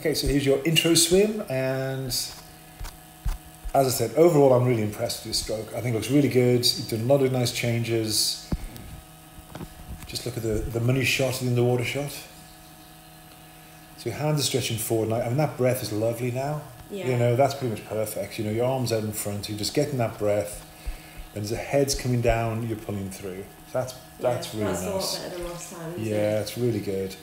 Okay, so here's your intro swim, and as I said, overall I'm really impressed with your stroke. I think it looks really good. You've done a lot of nice changes. Just look at the money shot, the underwater shot. So your hands are stretching forward. I mean, that breath is lovely now. Yeah. You know, that's pretty much perfect. You know, your arms out in front, you're just getting that breath. And as the head's coming down, you're pulling through. So that's really nice. That's a lot better than last time, isn't it? Yeah, it's really good.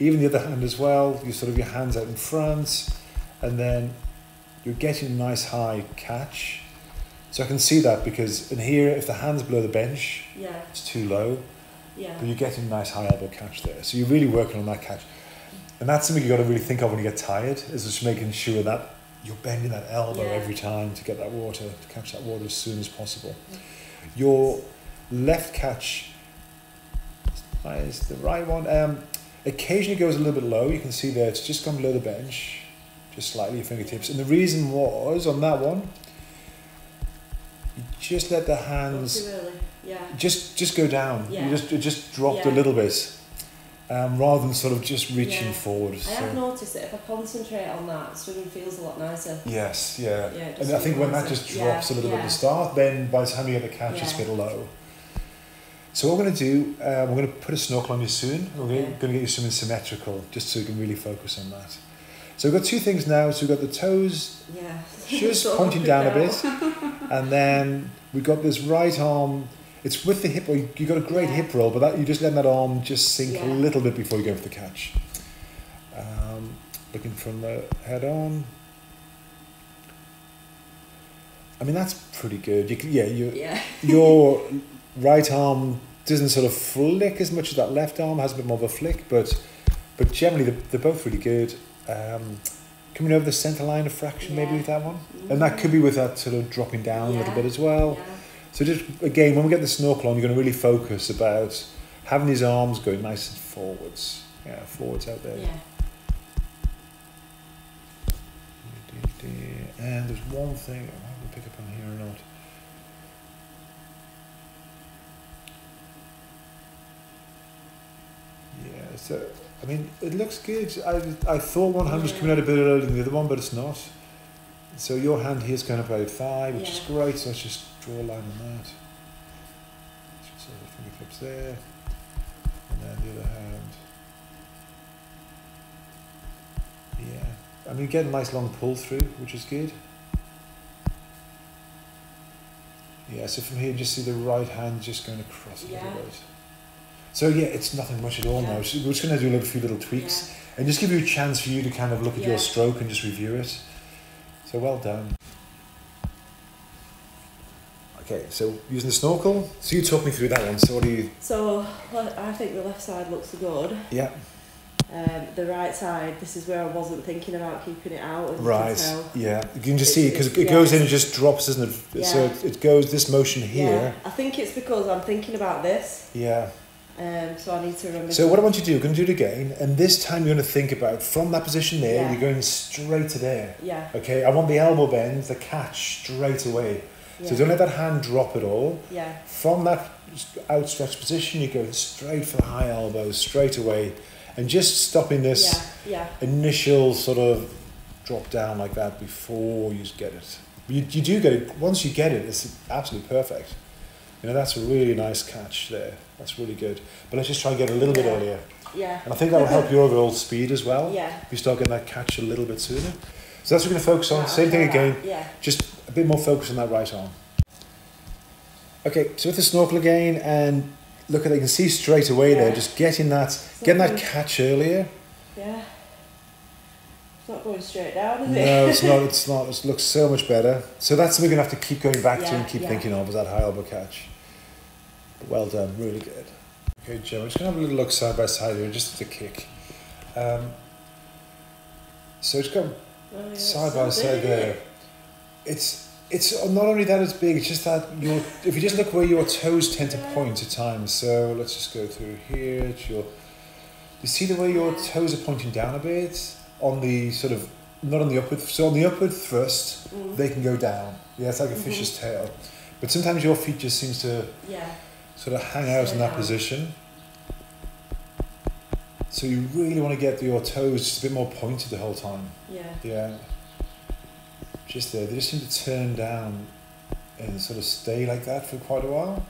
Even the other hand as well, you sort of your hands out in front, and then you're getting a nice high catch. So I can see that because in here, if the hand's below the bench, Yeah. it's too low, Yeah. but you're getting a nice high elbow catch there. So you're really working on that catch. And that's something you've got to really think of when you get tired, is just making sure that you're bending that elbow Yeah. every time to get that water, to catch that water as soon as possible. Your left catch is the right one. Occasionally goes a little bit low. You can see there it's just gone below the bench, just slightly, your fingertips. And the reason was, on that one, you just let the hands Not too early. Yeah. just go down. Yeah. It just dropped a Yeah. little bit, rather than sort of just reaching Yeah. forward. I have noticed that if I concentrate on that, swimming feels a lot nicer. Yes, yeah. Yeah, it And just I think when that feels just nicer. drops a little bit at Yeah. the start, then by the time you get the catch, it's a Yeah. bit low. So what we're going to do, we're going to put a snorkel on you soon. We're going to get you swimming symmetrical, just so you can really focus on that. So we've got two things now. So we've got the toes Yeah. just Sort of pointing up down a and bit, and then we've got this right arm. It's with the hip. You got a great Yeah. hip roll, but that you just let that arm just sink Yeah. a little bit before you go for the catch. Looking from the head on. I mean, that's pretty good. You can, Yeah. your right arm doesn't sort of flick as much as that left arm, has a bit more of a flick, but generally they're both really good. Coming over the centre line of fraction maybe Yeah. with that one. And that could be with that sort of dropping down a little Yeah. bit as well. Yeah. So just, again, when we get the snorkel on, you're going to really focus about having these arms going nice and forwards. Yeah, forwards out there. Yeah. And there's one thing, I might pick up on here or not. Yeah, so, I mean, it looks good. I thought one hand was coming out a bit earlier than the other one, but it's not. So your hand here's going up about thigh, which is Yeah. great. So let's just draw a line on that. So the fingertips there, and then the other hand. Yeah, I mean, get a nice long pull through, which is good. Yeah, so from here, just see the right hand just going across a little bit. So yeah, it's nothing much at all now. So we're just going to do a few little tweaks and just give you a chance for you to kind of look at your stroke and just review it. So well done. Okay, so using the snorkel. So you talk me through that one. So what do you? So I think the left side looks good. Yeah. The right side, this is where I wasn't thinking about keeping it out. And Right. You can tell. Yeah. You can just see because it yeah. goes in and just drops, doesn't it? Yeah. So it goes this motion here. Yeah. I think it's because I'm thinking about this. Yeah. So I need to remember. So what I want you to do, you're going to do it again, and this time you're going to think about from that position there, Yeah. you're going straight to there. Yeah. Okay, I want the elbow bend, the catch straight away. Yeah. So don't let that hand drop at all. Yeah. From that outstretched position, you're going straight for the high elbows, straight away, and just stopping this initial sort of drop down like that before you get it. You do get it. Once you get it, it's absolutely perfect. You know, that's a really nice catch there. That's really good. But let's just try and get it a little bit earlier. Yeah. And I think that will help your overall speed as well. Yeah. If you start getting that catch a little bit sooner. So that's what we're going to focus on. Yeah, Same thing again. Yeah. Just a bit more focus on that right arm. Okay, so with the snorkel again, and look at it, you can see straight away there, just getting that catch earlier. Yeah. It's not going straight down, is it? No, it's not. It looks so much better. So that's something we're going to have to keep going back to and keep thinking of, is that high elbow catch. But well done, really good. Okay, Joe, I'm just going to have a little look side by side here, just at the kick. So just go side by side there. It's not only that it's big, it's just that if you just look where your toes tend to point at times. So let's just go through here. You see the way your toes are pointing down a bit on the sort of, not on the upward, so on the upward thrust, they can go down. Yeah, it's like a fish's tail. But sometimes your feet just seems to sort of hang out in that position. So you really want to get your toes just a bit more pointed the whole time. Yeah. Yeah. Just there. They just seem to turn down and sort of stay like that for quite a while.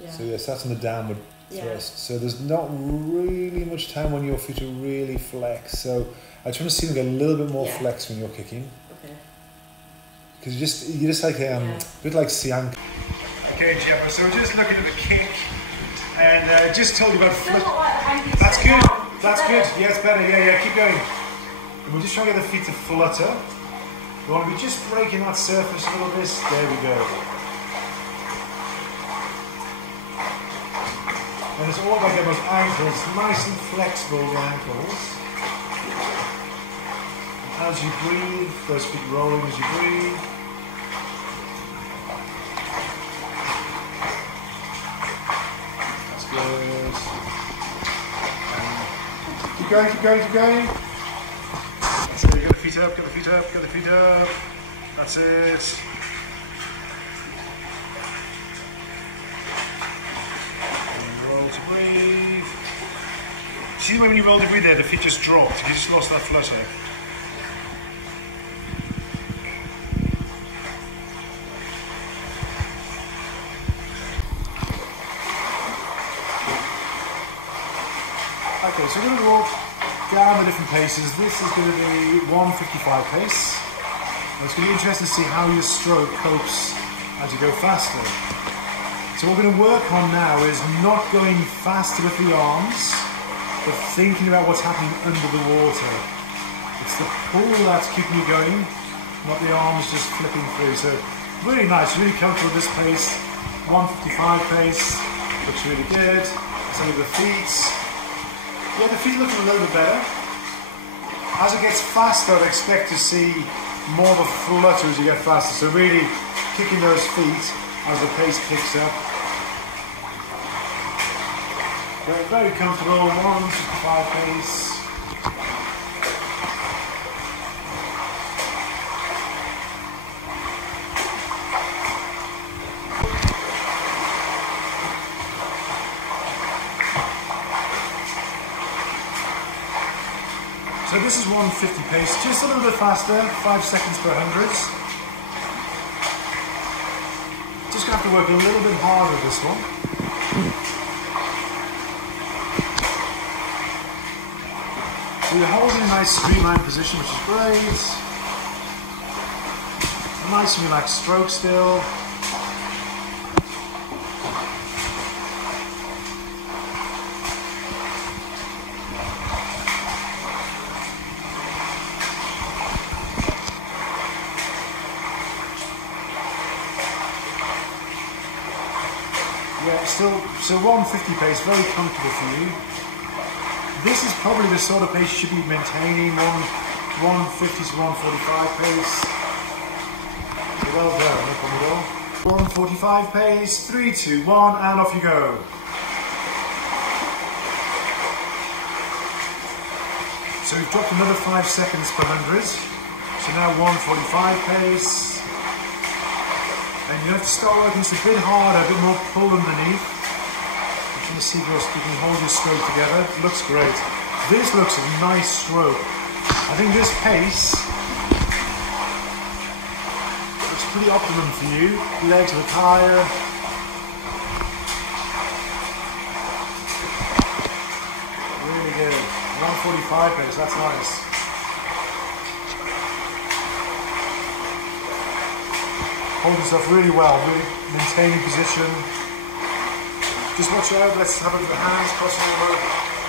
Yeah. So yes, that's on the downward Yeah. thrust. So there's not really much time when your feet are really flex. So I try to see them get a little bit more Yeah. flex when you're kicking. Okay. Because you're just like Yeah. a bit like Siang. Okay, Jeppa, so we're just looking at the kick and just told you about Still not like the hanky That's sit good. down. That's Better. good. Yeah, it's better. Yeah, keep going. And we're just trying to get the feet to flutter. We want to be just breaking that surface a little bit. There we go. And it's all about getting those ankles nice and flexible, the ankles. And as you breathe, those feet rolling as you breathe. That's good. And keep going, keep going, keep going. That's it. Get the feet up, get the feet up, get the feet up. That's it. Roll to breathe. See when you roll to breathe there, the feet just dropped. You just lost that flutter. Okay, so we're going to walk down the different paces. This is going to be 155 pace. And it's going to be interesting to see how your stroke copes as you go faster. So what we're going to work on now is not going faster with the arms, but thinking about what's happening under the water. It's the pull that's keeping you going, not the arms just flipping through. So really nice, really comfortable with this pace. 155 pace, looks really good. Some of the feet. Yeah, the feet looking a little bit better. As it gets faster, I'd expect to see more of a flutter as you get faster. So really kicking those feet as the pace picks up. Very, very comfortable, 155 pace. So this is 150 pace, just a little bit faster, 5 seconds per 100. Just going to have to work a little bit harder this one. So you're holding a nice streamlined position, which is great. A nice and relaxed stroke still. Yeah, still, so 150 pace, very comfortable for you. This is probably the sort of pace you should be maintaining, 150 to 145 pace. Well done, no problem at all. 145 pace, 3, 2, 1, and off you go. So we've dropped another 5 seconds per 100. So now 145 pace. And you have to start working just a bit harder, a bit more pull underneath. I'm trying to see if you can hold your stroke together. It looks great. This looks a nice stroke. I think this pace looks pretty optimum for you. Legs look higher. Really good. 145 pace, that's nice. Hold yourself really well, really maintaining position. Just watch out, let's have a look at the hands crossing over.